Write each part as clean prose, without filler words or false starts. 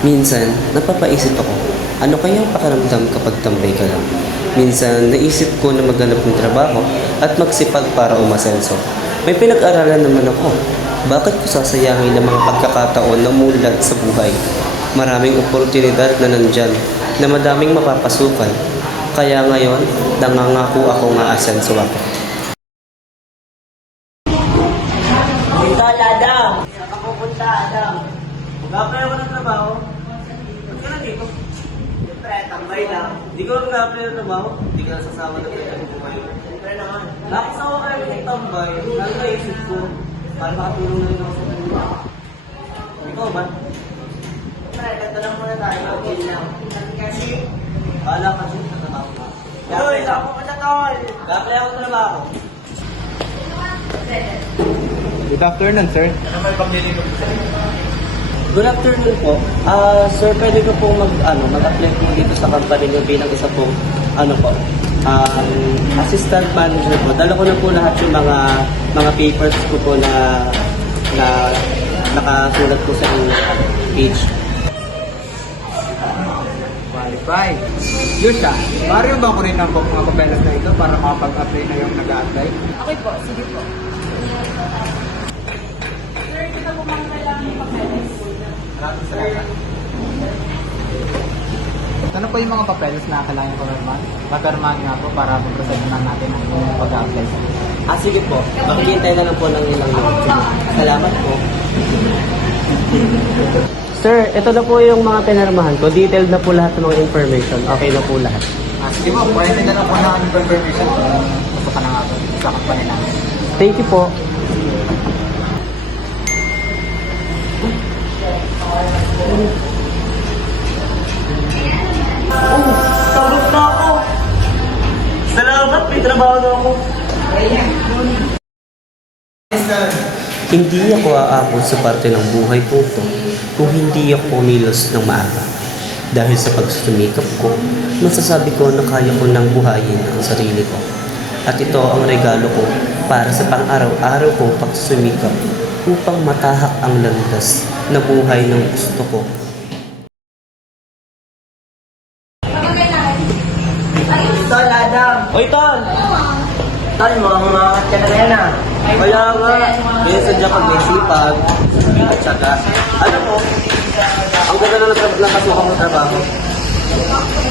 Minsan, napapaisip ako, ano kayang pakiramdam kapag tambay ka lang? Minsan, naisip ko na maghanap ng trabaho at magsipag para umasenso. May pinag-aralan naman ako. Bakit ko sasayangin ang mga pagkakataon na mulat sa buhay? Maraming oportunidad na nandyan, na madaming mapapasukan. Kaya ngayon, nangangako ako nga asenso ako. Tol, Adam! Saan ka pupunta, Adam? Mag-apply ako ng trabaho. Ba't ka na dito? Siyempre, tambay lang. Hindi ko mag-apply ng trabaho. Hindi ka nasasawa na pwede ng buhay. Siyempre naman. Nakasawa kayo ng tambay. Lalo naisip ko, para makatulong na rin ako sa buhay. Ikaw ba? Siyempre, ganito lang muna tayo. Okay lang. Kasi, Bahala ka dyan sa trabaho ka. Tol, ako pupunta, Tol! Mag-apply ako ng trabaho. Good afternoon, sir. Good afternoon po. Sir, pwede ko pong mag-apply po dito sa company niyo bilang isa pong, assistant manager po. Dala ko na po lahat yung mga papers ko po na nakasulat po sa inyong page. Qualified. Yun siya. Mario ba ko rin ang mga papeles na ito para makapag-apply na yung nag-a-apply? Okay po, sige po. Sir, kita po mga kailangan ng papeles. Maraming salamat. Ano po yung mga papeles na kailangan ko naman? Mapirmahan nga po para mag-proceed na natin ang inyong pag-apply. Sige po. Makikintay na lang po ng ilang minutes. Salamat po. Sir, ito na po yung mga pinirmahan ko. Detailed na po lahat ng mga information. Okay na po lahat. Sige po, pwede na lang po na information kung gusto ka na nga po sa company namin. Thank you po. Tanggap na ako! Salamat! May trabaho na ako! Hindi ako aabot sa parte ng buhay ko ito kung hindi ako kumilos ng maaga. Dahil sa pagsusumikap ko, masasabi ko na kaya ko nang buhayin ang sarili ko. At ito ang regalo ko para sa pang-araw-araw kong pagsusumikap upang matahak ang landas na buhay ng gusto ko. Tol, Adam! Oy, Tol! Tol, mukhang umangat ka na rin, ah. Kaya nga, kaya sadya pag may sipag, at saka, po, ang ganda na ng pasukan ng trabaho.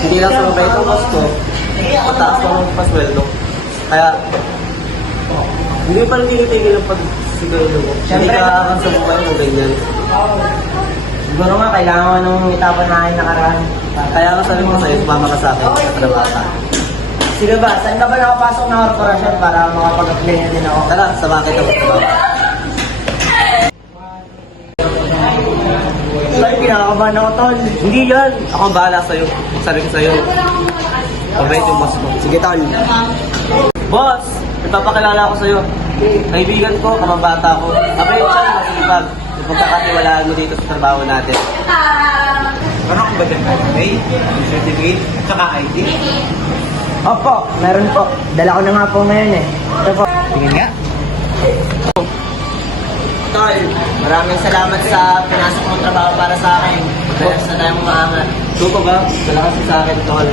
Hindi lang sa mabait ang gusto, mataas pa ang pasweldo. Kaya, hindi pa rin tinitigil ang pagsigurado mo. Hindi Siyempre. ka akan sa buhay mo ganyan. Siguro nga, kailangan mo nung itapan na aking nakaraan. Kaya nga sabi ko sa'yo, sumama ka sa akin sa trabaho ka. Sige ba, saan ka ba nakapasok ng korporasyon para makapag-apply na din ako? Tara, sama kita magtrabaho. Tol, kinakabahan ako, Tol. Hindi yan! Ako ang bahala sa'yo. Sabi ko sa'yo, pabait yung boss mo. Sige, Tol. Boss! Ipapakilala ko sa'yo. Kaibigan ko, kamabata ko. Mabait siya, masipag. Yung pagkakatiwalaan mo dito sa trabaho natin. Ano ko ba dyan? May certificate, tsaka ID. Opo, meron po. Dala ko na nga po ngayon, eh. Ito po. Tingin nga. Tol, maraming salamat sa pinasok mong trabaho para sa akin. Kaya sa tayong maangat. Ito ba? Dala kasi sa akin, Tol.